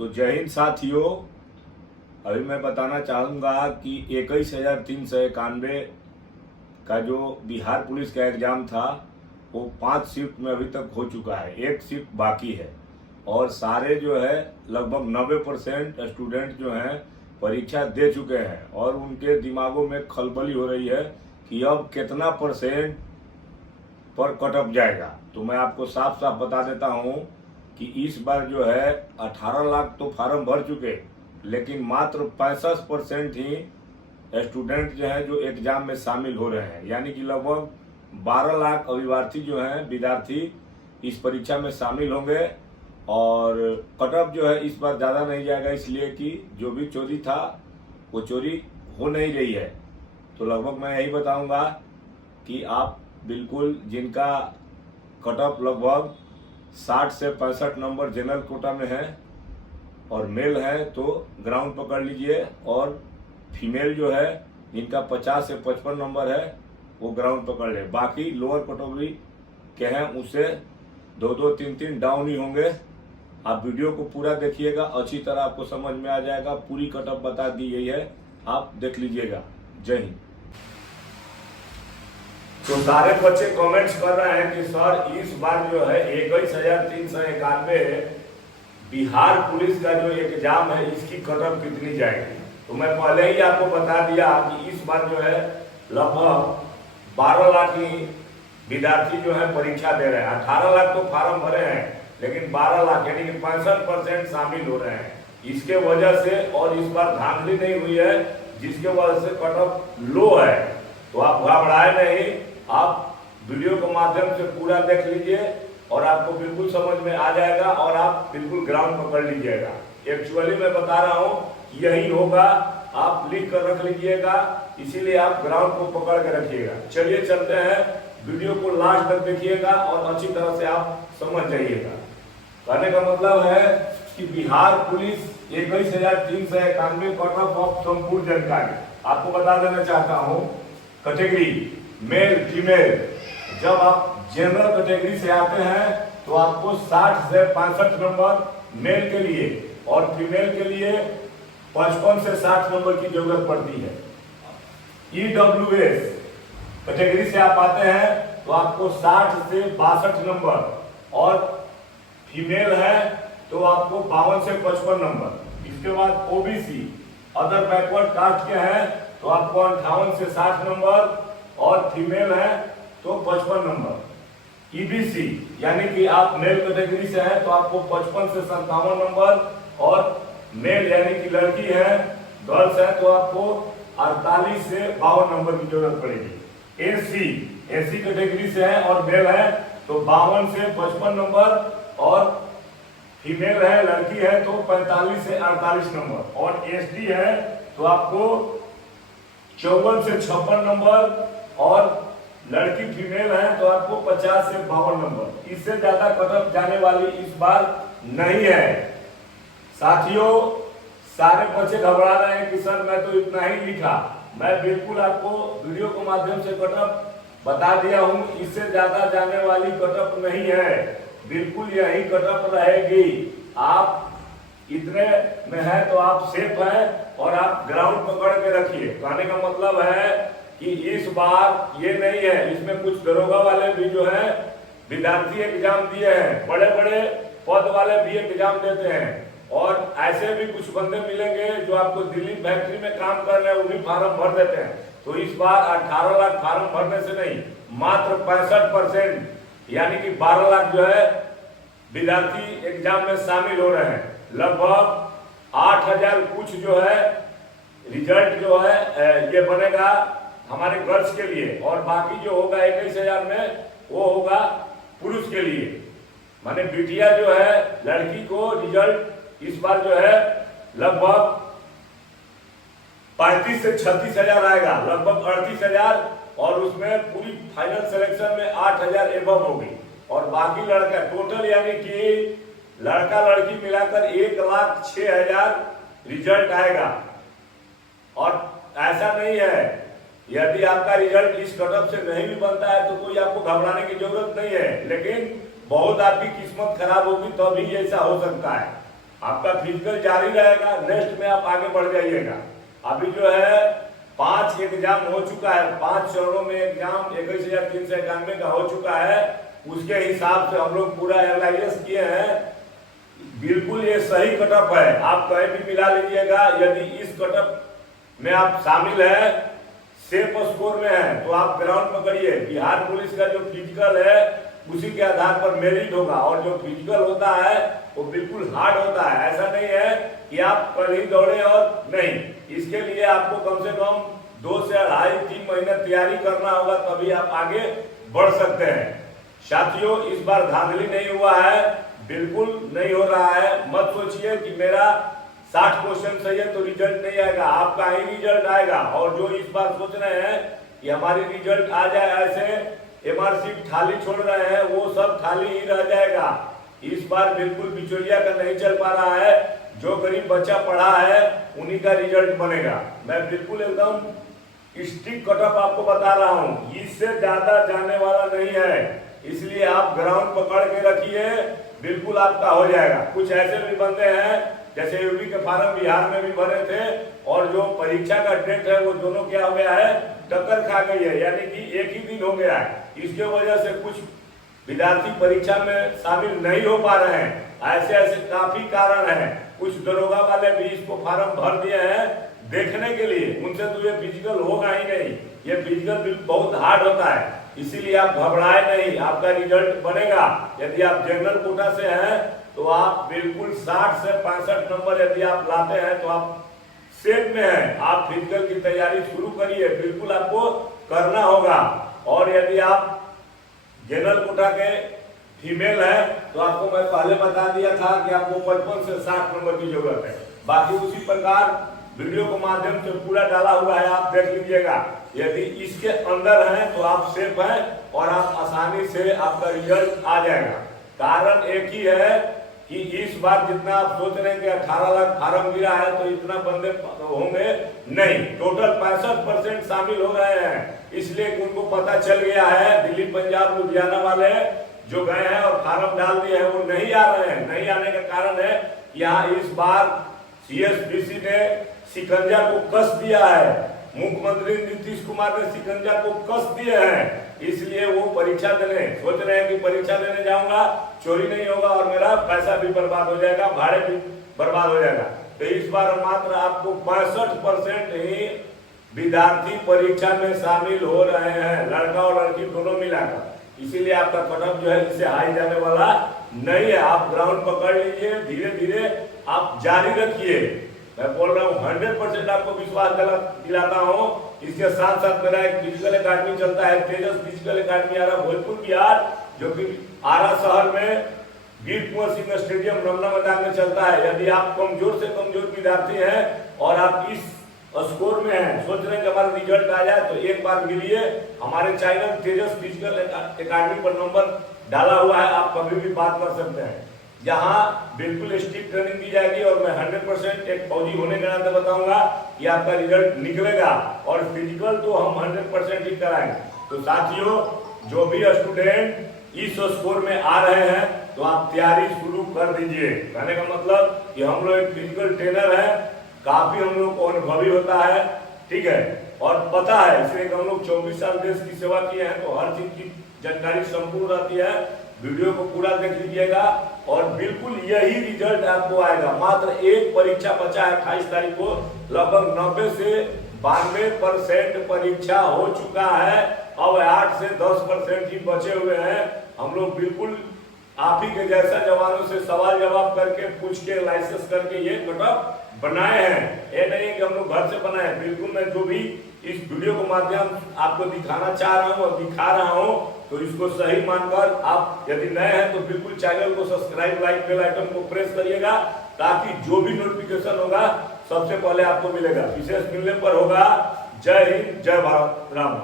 तो जय हिंद साथियों। अभी मैं बताना चाहूँगा कि 21,391 का जो बिहार पुलिस का एग्ज़ाम था वो 5 शिफ्ट में अभी तक हो चुका है, एक शिफ्ट बाकी है और सारे जो है लगभग 90% स्टूडेंट जो हैं परीक्षा दे चुके हैं और उनके दिमागों में खलबली हो रही है कि अब कितना परसेंट पर कट ऑफ जाएगा। तो मैं आपको साफ साफ बता देता हूँ कि इस बार जो है 18 लाख तो फार्म भर चुके, लेकिन मात्र 65% ही स्टूडेंट जो है जो एग्जाम में शामिल हो रहे हैं, यानी कि लगभग 12 लाख अभिभार्थी जो हैं विद्यार्थी इस परीक्षा में शामिल होंगे और कट ऑफ जो है इस बार ज़्यादा नहीं जाएगा, इसलिए कि जो भी चोरी था वो चोरी हो नहीं रही है। तो लगभग मैं यही बताऊंगा कि आप बिल्कुल जिनका कट ऑफ लगभग 60 से 65 नंबर जनरल कोटा में है और मेल है तो ग्राउंड पकड़ लीजिए, और फीमेल जो है जिनका 50 से 55 नंबर है वो ग्राउंड पकड़ ले। बाकी लोअर कैटेगरी के हैं उससे 2-2, 3-3 डाउन ही होंगे। आप वीडियो को पूरा देखिएगा, अच्छी तरह आपको समझ में आ जाएगा। पूरी कट ऑफ बता दी गई है, आप देख लीजिएगा। जय हिंद। तो सारे बच्चे कमेंट्स कर रहे हैं कि सर इस बार जो है 21,391 बिहार पुलिस का जो एग्जाम है इसकी कट ऑफ कितनी जाएगी। तो मैं पहले ही आपको बता दिया कि इस बार जो है लगभग 12 लाख ही विद्यार्थी जो है परीक्षा दे रहे हैं। 18 लाख तो फार्म भरे हैं, लेकिन 12 लाख यानी कि 65% शामिल हो रहे हैं। इसके वजह से और इस बार धांधली नहीं हुई है, जिसके वजह से कट ऑफ लो है। तो आप घबराए नहीं, आप वीडियो के माध्यम से पूरा देख लीजिए और आपको बिल्कुल समझ में आ जाएगा और आप बिल्कुल ग्राउंड पकड़ लीजिएगा। एक्चुअली मैं बता रहा हूँ यही होगा, आप लिख कर रख लीजिएगा, इसीलिए आप ग्राउंड को पकड़ के रखिएगा। चलिए चलते हैं, वीडियो को लास्ट तक देखिएगा और अच्छी तरह से आप समझ जाइएगा। कहने का मतलब है कि बिहार पुलिस 21,391 कट ऑफ संपूर्ण जानकारी आपको बता देना चाहता हूँ। कैटेगरी मेल फीमेल, जब आप जनरल कैटेगरी से आते हैं तो आपको 60 से 65 नंबर मेल के लिए और फीमेल के लिए 55 से 60 नंबर की जरूरत पड़ती है। EWS कैटेगरी से आप आते हैं तो आपको 60 से 62 नंबर और फीमेल है तो आपको 52 से 55 नंबर। इसके बाद OBC अदर बैकवर्ड कास्ट के हैं तो आपको 58 से 60 नंबर और फीमेल है तो 55 नंबर। EBC यानी कि आप मेल कैटेगरी से हैं तो आपको 55 से 57 नंबर और मेल यानी कि लड़की है गर्ल्स है तो आपको 48 से 52 नंबर की जरूरत पड़ेगी। AC कैटेगरी से है और मेल है तो 52 से 55 नंबर और फीमेल है लड़की है तो 45 से 48 नंबर और SD है तो आपको 54 से 56 नंबर और लड़की फीमेल है तो आपको 50 से 52 नंबर। इससे ज्यादा कट ऑफ जाने वाली इस बार नहीं है। साथियों, सारे बच्चे घबरा रहे हैं कि सर मैं तो इतना ही लिखा। मैं बिल्कुल आपको वीडियो के माध्यम से कट ऑफ बता दिया हूं, इससे ज्यादा जाने वाली कट ऑफ नहीं है, बिल्कुल यही कट ऑफ रहेगी। आप इतने में है तो आप सेफ है और आप ग्राउंड पकड़ के रखिए। कहने का मतलब है कि इस बार ये नहीं है, इसमें कुछ दरोगा वाले भी जो है विद्यार्थी एग्जाम दिए हैं, बड़े बड़े पद वाले भी एग्जाम देते हैं और ऐसे भी कुछ बंदे मिलेंगे जो आपको दिल्ली फैक्ट्री में काम कर रहे हैं, वो भी फार्म भर देते हैं। तो इस बार 18 लाख फार्म भरने से नहीं, मात्र 65% यानी कि 12 लाख जो है विद्यार्थी एग्जाम में शामिल हो रहे हैं। लगभग 8,000 कुछ जो है रिजल्ट जो है ये बनेगा हमारे गर्ल्स के लिए और बाकी जो होगा 21,000 में वो होगा पुरुष के लिए। माने बिटिया जो है लड़की को रिजल्ट इस बार जो है लगभग 35 से 36,000 आएगा, लगभग 38,000 और उसमें पूरी फाइनल सिलेक्शन में 8,000 एबव होगी और बाकी लड़का टोटल यानी कि लड़का लड़की मिलाकर 1,06,000 रिजल्ट आएगा। और ऐसा नहीं है, यदि आपका रिजल्ट इस कट ऑफ से नहीं भी बनता है तो कोई आपको घबराने की जरूरत नहीं है, लेकिन बहुत आपकी किस्मत खराब होगी तभी ऐसा हो सकता है। आपका फिजिकल जारी रहेगा, नेक्स्ट में आप आगे बढ़ जाइएगा। अभी जो है 5 एग्जाम हो चुका है, 5 चरणों में एग्जाम 21,391 का हो चुका है। उसके हिसाब से हम लोग पूरा एनालाइज किए हैं, बिल्कुल ये सही कटअप है। आप कहीं भी मिला लीजिएगा, यदि इस कटअप में आप शामिल है, सेफ स्कोर में है, तो आप ग्राउंड पकड़िए। बिहार पुलिस का जो फिजिकल है उसी के आधार पर मेरिट होगा, और जो फिजिकल होता है वो बिल्कुल हार्ड होता है। ऐसा नहीं है कि आप कल ही दौड़े और नहीं, इसके लिए आपको कम से कम 2 से 2.5-3 महीने तैयारी करना होगा, तभी आप आगे बढ़ सकते हैं। साथियों, इस बार धांधली नहीं हुआ है, बिल्कुल नहीं हो रहा है। मत सोचिए कि मेरा 60 क्वेश्चन सही है तो रिजल्ट नहीं आएगा, आपका ही रिजल्ट आएगा। और जो इस बार सोच रहे हैं कि हमारी रिजल्ट आ जाए, ऐसे एमआरसी खाली छोड़ रहे हैं, वो सब खाली ही रह जाएगा। इस बार बिल्कुल बिचौलिया का नहीं चल पा रहा है। जो गरीब बच्चा पढ़ा है उन्हीं का रिजल्ट बनेगा। मैं बिल्कुल एकदम स्ट्रिक्ट कटअप आपको बता रहा हूँ, इससे ज्यादा जाने वाला नहीं है। इसलिए आप ग्राउंड पकड़ के रखिए, बिल्कुल आपका हो जाएगा। कुछ ऐसे भी बंदे हैं, जैसे यूपी के फार्म बिहार में भी भरे थे, और जो परीक्षा का डेट है वो दोनों क्या हो गया है, टक्कर खा गई है, यानी कि एक ही दिन हो गया है। इसके वजह से कुछ विद्यार्थी परीक्षा में शामिल नहीं हो पा रहे हैं। ऐसे ऐसे काफी कारण हैं। कुछ दरोगा वाले भी इसको फार्म भर दिए हैं देखने के लिए, उनसे तो ये फिजिकल होगा ही नहीं। ये फिजिकल बहुत हार्ड होता है, इसीलिए आप घबराए नहीं, आपका रिजल्ट बनेगा। यदि आप जनरल कोटा से हैं तो आप बिल्कुल 60 से 65 नंबर यदि आप लाते हैं तो आप सेफ में हैं। आप फिजिकल की तैयारी शुरू करिए, बिल्कुल आपको करना होगा। और यदि आप जनरल कोटा के फीमेल है तो आपको मैं पहले बता दिया था कि आपको 55 से 60 नंबर की जरूरत है। बाकी उसी प्रकार वीडियो के माध्यम से पूरा डाला हुआ है, आप देख लीजिएगा। यदि इसके अंदर हैं तो आप सेफ हैं और आप आसानी से आपका रिजल्ट आ जाएगा। कारण एक ही है कि इस बार जितना आप सोच रहे हैं कि 18 लाख फार्म गिरा है तो इतना बंदे होंगे नहीं, टोटल 65% शामिल हो रहे हैं। इसलिए उनको पता चल गया है, दिल्ली पंजाब लुधियाना वाले जो गए हैं और फार्म डाल दिए हैं वो नहीं आ रहे हैं। नहीं आने का कारण है यहाँ इस बार CSBC ने शिकंजा को कस दिया है, मुख्यमंत्री नीतीश कुमार ने शिकंजा को कस दिए हैं। इसलिए वो परीक्षा देने सोच रहे हैं कि परीक्षा देने जाऊंगा, चोरी नहीं होगा और मेरा पैसा भी बर्बाद हो जाएगा, भाड़े भी बर्बाद हो जाएगा। तो इस बार मात्र आपको 65% ही विद्यार्थी परीक्षा में शामिल हो रहे हैं, लड़का और लड़की दोनों मिलाकर। इसीलिए आपका कटअप जो है इससे हाई जाने वाला नहीं है। आप ग्राउंड पकड़ लीजिए, धीरे धीरे आप जारी रखिए। मैं बोल रहा हूँ 100% आपको विश्वास दिलाता हूँ। इसके साथ साथ मेरा एक फिजिकल अकादमी चलता है, तेजस फिजिकल अकादमी आरा भोजपुर बिहार, जो कि आरा शहर में वीर कुंवर सिंह स्टेडियम रमना मैदान में चलता है। यदि आप कमजोर से कमजोर विद्यार्थी हैं और आप इस स्कोर में हैं, सोच रहे हैं कि हमारा रिजल्ट आ जाए, तो एक बार मिलिए। हमारे चैनल तेजस फिजिकल अकादमी पर नंबर डाला हुआ है, आप कभी भी बात कर सकते हैं। यहाँ बिल्कुल स्ट्रिक्ट ट्रेनिंग दी जाएगी और मैं 100% एक फौजी होने के नाते बताऊंगा कि आपका रिजल्ट निकलेगा। और फिजिकल तो हम 100% ही कराएंगे। तो साथियों, जो भी स्टूडेंट इस स्कोर में आ रहे हैं तो आप तैयारी शुरू कर दीजिए। कहने का मतलब कि हम लोग एक फिजिकल ट्रेनर है, काफी हम लोग को अनुभवी होता है, ठीक है, और पता है, इसलिए हम लोग 24 साल देश की सेवा किए हैं तो हर चीज की जानकारी संपूर्ण रहती है। वीडियो को पूरा देख लीजिएगा और बिल्कुल यही रिजल्ट आपको आएगा। मात्र एक परीक्षा बचा है 28 तारीख को, लगभग 90 से 92% परीक्षा हो चुका है। अब 8 से 10% ही बचे हुए हैं। हम लोग बिल्कुल आप ही के जैसा जवानों से सवाल जवाब करके पूछ के लाइसेंस करके ये कटअप बनाए हैं। ये नहीं है कि हम लोग घर से बनाए हैं। बिल्कुल मैं जो भी इस वीडियो के माध्यम आपको दिखाना चाह रहा हूँ और दिखा रहा हूँ, तो इसको सही मानकर आप यदि नए हैं तो बिल्कुल चैनल को सब्सक्राइब, लाइक, बेल आइकन को प्रेस करिएगा, ताकि जो भी नोटिफिकेशन होगा सबसे पहले आपको मिलेगा। विशेष मिलने पर होगा। जय हिंद, जय भारत, राम।